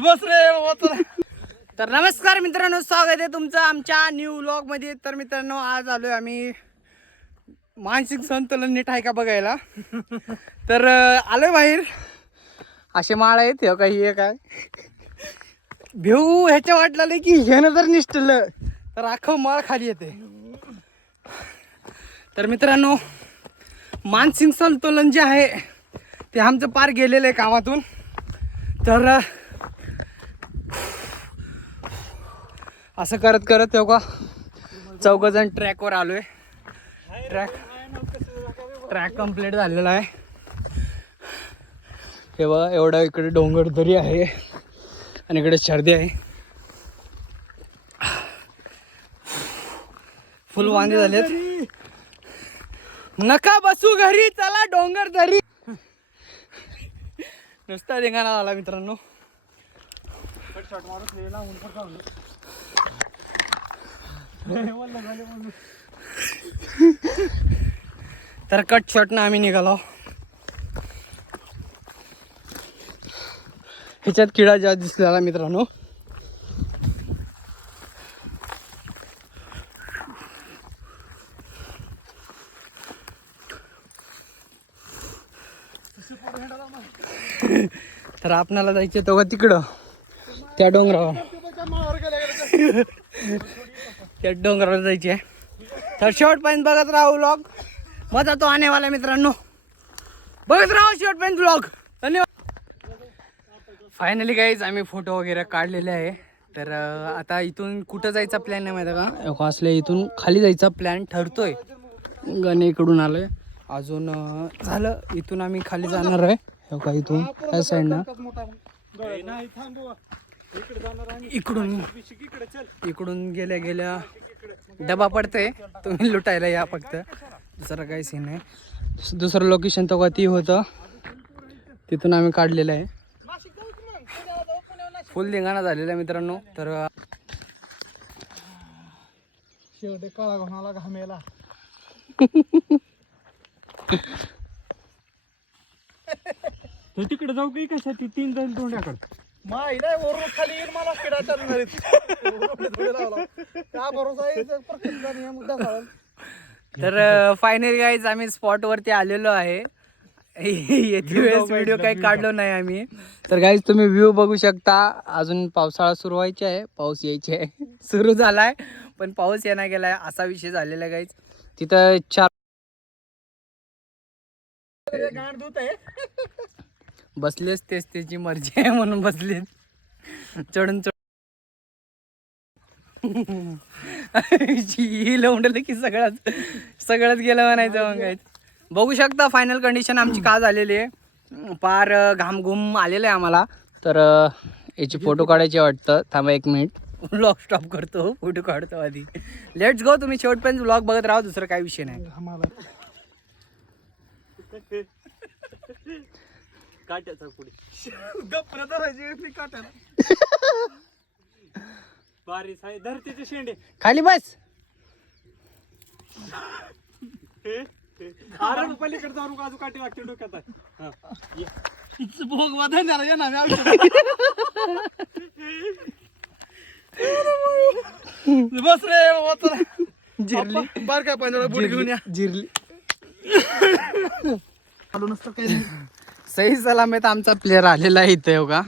बस रे. तर नमस्कार मित्रांनो, स्वागत आहे तुमचं आमच्या न्यू व्लॉग मध्ये. तर मित्रांनो, आज आलोय आम्ही मानसिक संतुलन नीट आहे का बघायला. तर आलोय बाहेर. असे माळ आहेत हे काही हे काय भिऊ ह्याच्या वाटलं की ह्यानं जर निष्ठलं तर अख्खं माळ खाली येते. तर मित्रांनो, मानसिक संतुलन जे आहे ते आमचं पार गेलेलं आहे कामातून. तर असं करत करत तेव्हा चौघजण ट्रॅकवर आलोय. ट्रॅक कंप्लीट झालेला आहे. हे बघा, एवढा इकडे डोंगर दरी आहे आणि इकडे छर्दी आहे. फुल वांदे झालेत. नका बसू घरी, चला डोंगर दरी. नुसता धिंगाणा झाला मित्रांनो. तर कट शॉट ना आम्ही निघालो. ह्याच्यात किडा जास्त दिसलेला मित्रांनो. तर आपणाला जायचे तेव्हा तिकडं त्या डोंगरावर त्या डोंगरावर जायचे. तर शेवटपर्यंत बघत राहू व्लॉग, मजा तो आनेवाला मित्रांनो. बघत राहू शेवटपर्यंत व्लॉग. धन्यवाद. फायनली गाईज आम्ही फोटो वगैरे काढलेले आहे. तर आता इथून कुठं जायचा प्लॅन आहे माहिती आहे का? असले इथून खाली जायचा प्लॅन ठरतोय. गणेकडून आलोय अजून झालं. इथून आम्ही खाली जाणार आहे का इथून ह्या साईडनं. इकडून गेल्या गेल्या डबा पडते, तुम्ही लुटायला या फक्त. दुसरं काही सीन नाही. दुसरं लोकेशन तो ती होतं, तिथून आम्ही काढलेलं आहे. फुल धिंगाणा झालेला आहे मित्रांनो. तर शेवटी काळा घोणाला घामेला. तिकडे जाऊ की कशाची 3 जण तोंड्याकडे माही नाही वरून खाली येऊन मला किडा चालणार त्या भरोसा. तर फायनली गाईज आम्ही स्पॉट वरती आलेलो आहे. येते वेळेस व्हिडिओ काही काढलो नाही आम्ही. तर गाईज तुम्ही व्ह्यू बघू शकता. अजून पावसाळा सुरू व्हायचा आहे, पाऊस यायचे आहे. सुरू झालाय पण पाऊस येणार गेलाय, असा विषय झालेला आहे गाईज. तिथं 4 बसलेच, तेच त्याची मर्जी आहे म्हणून बसलेत. चढून ही लवंडलं की सगळंच गेलं म्हणायचं. मग काय बघू शकता फायनल कंडिशन आमची का झालेली आहे. पार घामघूम आलेलं आहे आम्हाला. तर याची फोटो काढायची वाटतं. थांबा 1 मिनिट, व्लॉग स्टॉप करतो, फोटो काढतो आधी. Let's go. तुम्ही शेवटपर्यंत व्लॉग बघत राहा, दुसरं काही विषय नाही. काट्याचा पुढे बारीस आहे धरतीचे शेंडे. खाली बस. अरे पलीकडे जाऊन बाजू काठी लागते डोक्यात. भोग वाधा ना बस रे. जिरली बार काय पाहिजे बुट घेऊन या. जिरली. सही सलामत आमचा प्लेअर आलेला आहे इथे. का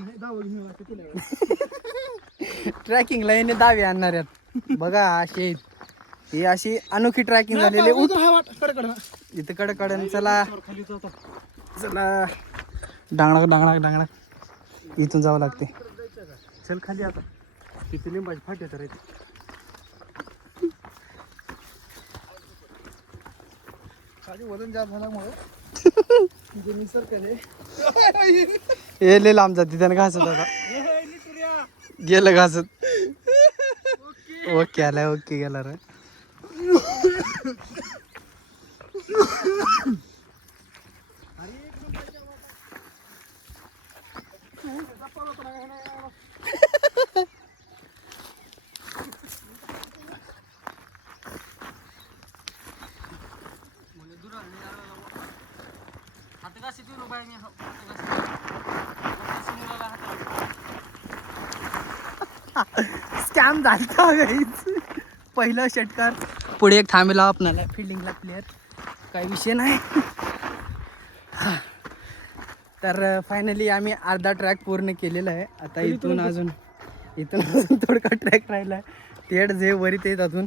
ट्रॅकिंगला येणे दावे आणणार आहेत बघा. अशी ही अशी अनोखी ट्रॅकिंग झालेली. इथे कडकडन चला चला. डांगणाक इथून जावं लागते. चल खाली आता. तिथे लिंबाची फाटे तर खाली वजन जास्त झाल्यामुळे हे लय लांब जाते त्यानं घासत. आता गेलं घासत. ओके आलाय, ओके गेला रे. स्कॅम झालता गाईच. पहिलं षटकार पुढे एक थांबेला आपणाला फिल्डिंगला प्लेअर, काही विषय नाही. तर फायनली आम्ही अर्धा ट्रॅक पूर्ण केलेला आहे. आता इथून अजून थोडका ट्रॅक राहिला आहे. तेड जे वरीत येत अजून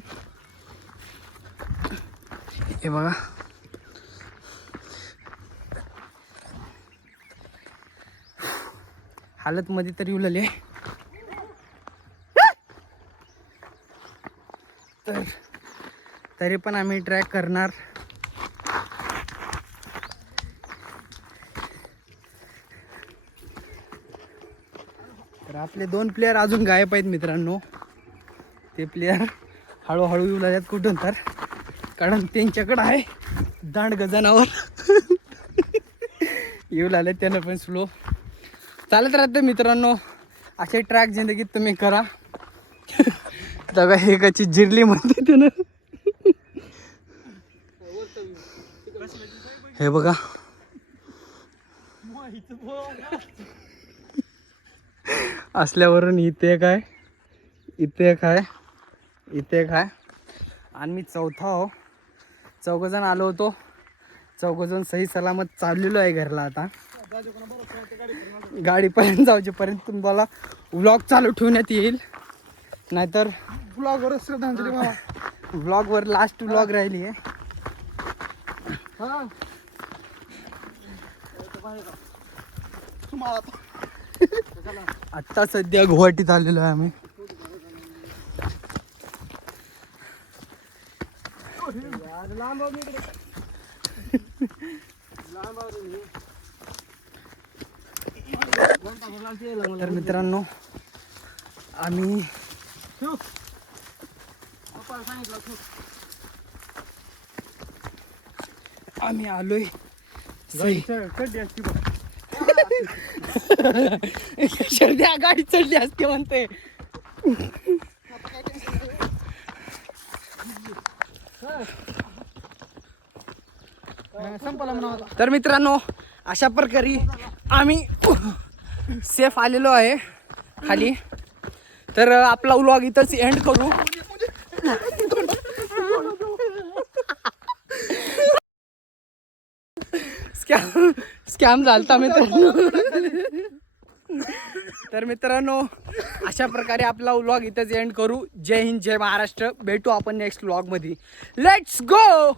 हे बघा. हालत मध्ये तरी उलले. तर तरी पण आम्ही ट्रॅक करणार. तर आपले 2 प्लेयर अजून गायब आहेत मित्रांनो. ते प्लेयर हळूहळू येऊ लागतात कुठून तर, कारण त्यांच्याकडं आहे दांड गजानावर. येऊ लागले त्यानं पण स्लो चालत राहते मित्रांनो. असे ट्रॅक जिंदगीत तुम्ही करा. बघा हे कशी जिरली म्हणते त्यानं. हे बघा असल्यावरून इथे एक आहे, इथे एक आहे, इथे एक आहे आणि मी चौथा हो. 4 जण आलो होतो. 4 जण सही सलामत चाललेलो आहे घरला. आता गाडीपर्यंत जाऊपर्यंत तुम्हाला व्लॉग चालू ठेवण्यात येईल. नाहीतर व्लॉगवर लास्ट व्लॉग राहिली आहे. आत्ता सध्या गुवाहाटीत आलेलो आहे आम्ही. तर मित्रांनो आम्ही आलोय शर्द्या गाडी चढली असते म्हणते. तर मित्रांनो अशा प्रकारे आम्ही सेफ आलेलो आहे खाली. तर आपला व्लॉग इथंच एंड करू. स्कॅम झालता मित्रांनो. तर मित्रांनो अशा प्रकारे आपला व्लॉग इथंच एंड करू. जय हिंद, जय महाराष्ट्र. भेटू आपण नेक्स्ट व्लॉग मध्ये. Let's go.